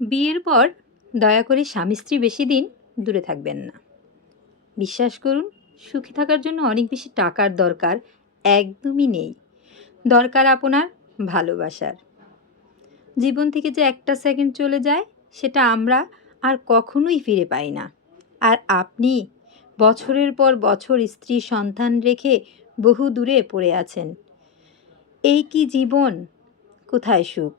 বিয়ের পর দয়া করে স্বামী স্ত্রী বেশি দিন দূরে থাকবেন না। বিশ্বাস করুন, সুখী থাকার জন্য অনেক বেশি টাকার দরকার একদমই নেই। দরকার আপনার ভালোবাসার। জীবন থেকে যে একটা সেকেন্ড চলে যায় সেটা আমরা আর কখনোই ফিরে পাই না। আর আপনি বছরের পর বছর স্ত্রী সন্তান রেখে বহু দূরে পড়ে আছেন। এই কি জীবন? কোথায় সুখ?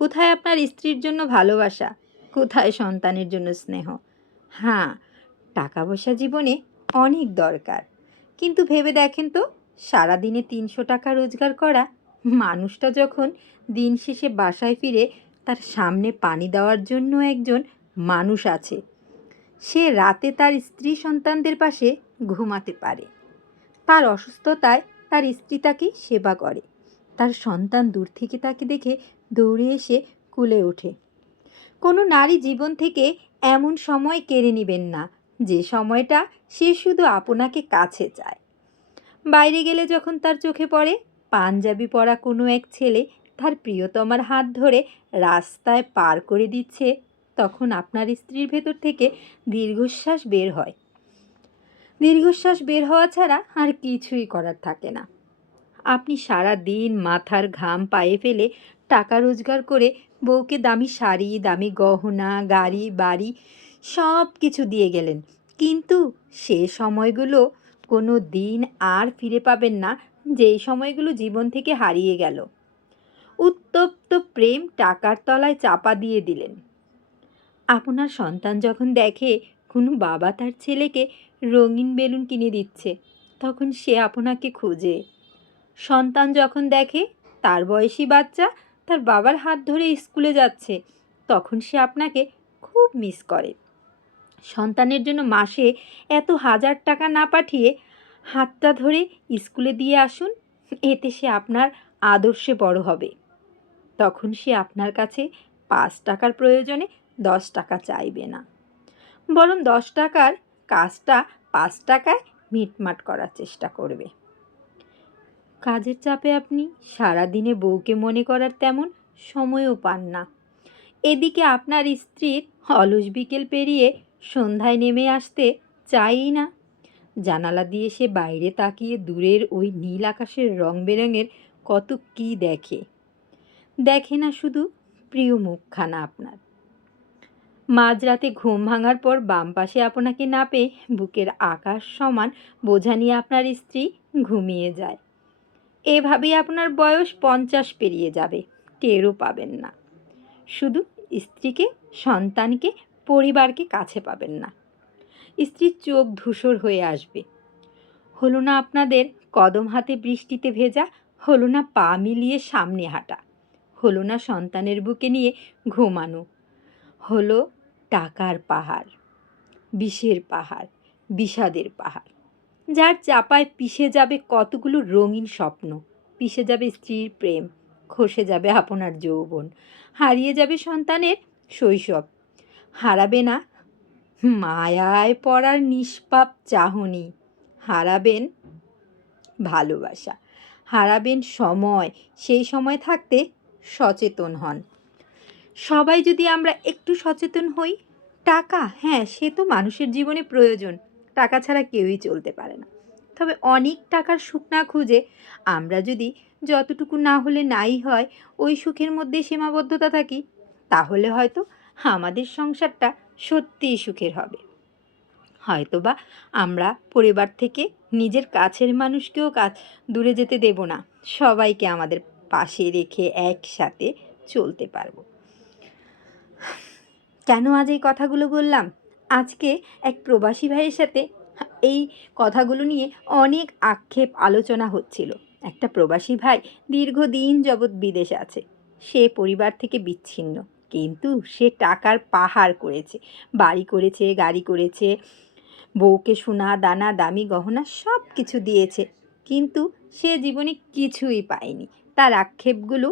কোথায় আপনার স্ত্রীর জন্য ভালোবাসা? কোথায় সন্তানের জন্য স্নেহ? হ্যাঁ, টাকা পয়সা জীবনে অনেক দরকার, কিন্তু ভেবে দেখেন তো, সারাদিনে ৩০০ টাকা রোজগার করা মানুষটা যখন দিন শেষে বাসায় ফিরে তার সামনে পানি দেওয়ার জন্য একজন মানুষ আছে, সে রাতে তার স্ত্রী সন্তানদের পাশে ঘুমাতে পারে, তার অসুস্থতায় তার স্ত্রী তাকে সেবা করে, তার সন্তান দূর থেকে তাকে দেখে দৌড়ে এসে কুলে ওঠে। কোনো নারী জীবন থেকে এমন সময় কেড়ে নেবেন না যে সময়টা সে শুধু আপনাকে কাছে চায়। বাইরে গেলে যখন তার চোখে পড়ে পাঞ্জাবি পরা কোনো এক ছেলে তার প্রিয়তমার হাত ধরে রাস্তায় পার করে দিচ্ছে, তখন আপনার স্ত্রীর ভেতর থেকে দীর্ঘশ্বাস বের হয়। দীর্ঘশ্বাস বের হওয়া ছাড়া আর কিছুই করার থাকে না। আপনি সারা দিন মাথার ঘাম পায়ে ফেলে টাকা রোজগার করে বউকে দামি শাড়ি, দামি গহনা, গাড়ি বাড়ি সব কিছু দিয়ে গেলেন, কিন্তু সে সময়গুলো কোনো দিন আর ফিরে পাবেন না, যেই সময়গুলো জীবন থেকে হারিয়ে গেল। উত্তপ্ত প্রেম টাকার তলায় চাপা দিয়ে দিলেন। আপনার সন্তান যখন দেখে কোনো বাবা তার ছেলেকে রঙিন বেলুন কিনে দিচ্ছে, তখন সে আপনাকে খোঁজে। সন্তান যখন দেখে তার বয়সী বাচ্চা তার বাবার হাত ধরে স্কুলে যাচ্ছে, তখন সে আপনাকে খুব মিস করে। সন্তানের জন্য মাসে এত ১,০০০ টাকা না পাঠিয়ে হাতটা ধরে স্কুলে দিয়ে আসুন, এতে সে আপনার আদর্শে বড় হবে। তখন সে আপনার কাছে ৫ টাকার প্রয়োজনে ১০ টাকা চাইবে না, বরং ১০ টাকার কাজটা ৫ টাকায় মিটমাট করার চেষ্টা করবে। কাজের চাপে আপনি সারাদিনে বউকে মনে করার তেমন সময়ও পান না। এদিকে আপনার স্ত্রীর অলস বিকেল পেরিয়ে সন্ধ্যায় নেমে আসতে চায়ই না। জানালা দিয়ে সে বাইরে তাকিয়ে দূরের ওই নীল আকাশের রং বেরঙের কত কী দেখে। দেখে না শুধু প্রিয় মুখখানা আপনার। মাঝরাতে ঘুম ভাঙার পর বাম পাশে আপনাকে না পেয়ে বুকের আকাশ সমান বোঝা নিয়ে আপনার স্ত্রী ঘুমিয়ে যায়। এভাবেই আপনার বয়স ৫০ পেরিয়ে যাবে, টেরও পাবেন না। শুধু স্ত্রীকে, সন্তানকে, পরিবারকে কাছে পাবেন না। স্ত্রীর চোখ ধূসর হয়ে আসবে। হলো না আপনাদের কদম হাতে বৃষ্টিতে ভেজা, হলো না পা মিলিয়ে সামনে হাঁটা, হলো না সন্তানের বুকে নিয়ে ঘুমানো, হলো টাকার পাহাড়, বিষের পাহাড়, বিষাদের পাহাড়, যার চাপায় পিষে যাবে কতগুলো রঙিন স্বপ্ন, পিষে যাবে স্ত্রীর প্রেম, খসে যাবে আপনার যৌবন, হারিয়ে যাবে সন্তানের শৈশব, হারাবে না মায়ায় পড়ার নিষ্পাপ চাহনি, হারাবেন ভালোবাসা, হারাবেন সময়। সেই সময় থাকতে সচেতন হন। সবাই যদি আমরা একটু সচেতন হই, টাকা, হ্যাঁ সে তো মানুষের জীবনে প্রয়োজন, টাকা ছাড়া কেউই চলতে পারে না, তবে অনেক টাকার সুখ না খুঁজে আমরা যদি যতটুকু না হলে নাই হয় ওই সুখের মধ্যে সীমাবদ্ধতা থাকি, তাহলে হয়তো আমাদের সংসারটা সত্যিই সুখের হবে। হয়তোবা আমরা পরিবার থেকে নিজের কাছের মানুষকেও দূরে যেতে দেব না, সবাইকে আমাদের পাশে রেখে একসাথে চলতে পারবো। কেন আজ এই কথাগুলো বললাম? আজকে এক প্রবাসী ভাইয়ের সাথে এই কথাগুলো নিয়ে অনেক আক্ষেপ আলোচনা হচ্ছিল। একটা প্রবাসী ভাই দীর্ঘদিন যাবৎ বিদেশে আছে, সে পরিবার থেকে বিচ্ছিন্ন, কিন্তু সে টাকার পাহাড় করেছে, বাড়ি করেছে, গাড়ি করেছে, বউকে সোনা দানা দামি গহনা সব কিছু দিয়েছে, কিন্তু সে জীবনে কিছুই পায়নি। তার আক্ষেপগুলো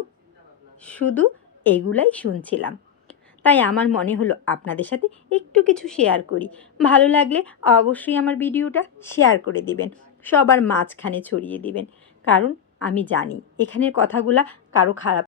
শুধু এগুলাই শুনছিলাম, তাই আমার মনে হলো আপনাদের সাথে একটু কিছু শেয়ার করি। ভালো লাগলে অবশ্যই আমার ভিডিওটা শেয়ার করে দিবেন, সবার মাঝখানে ছড়িয়ে দিবেন, কারণ আমি জানি এখানের কথাগুলা কারো খারাপ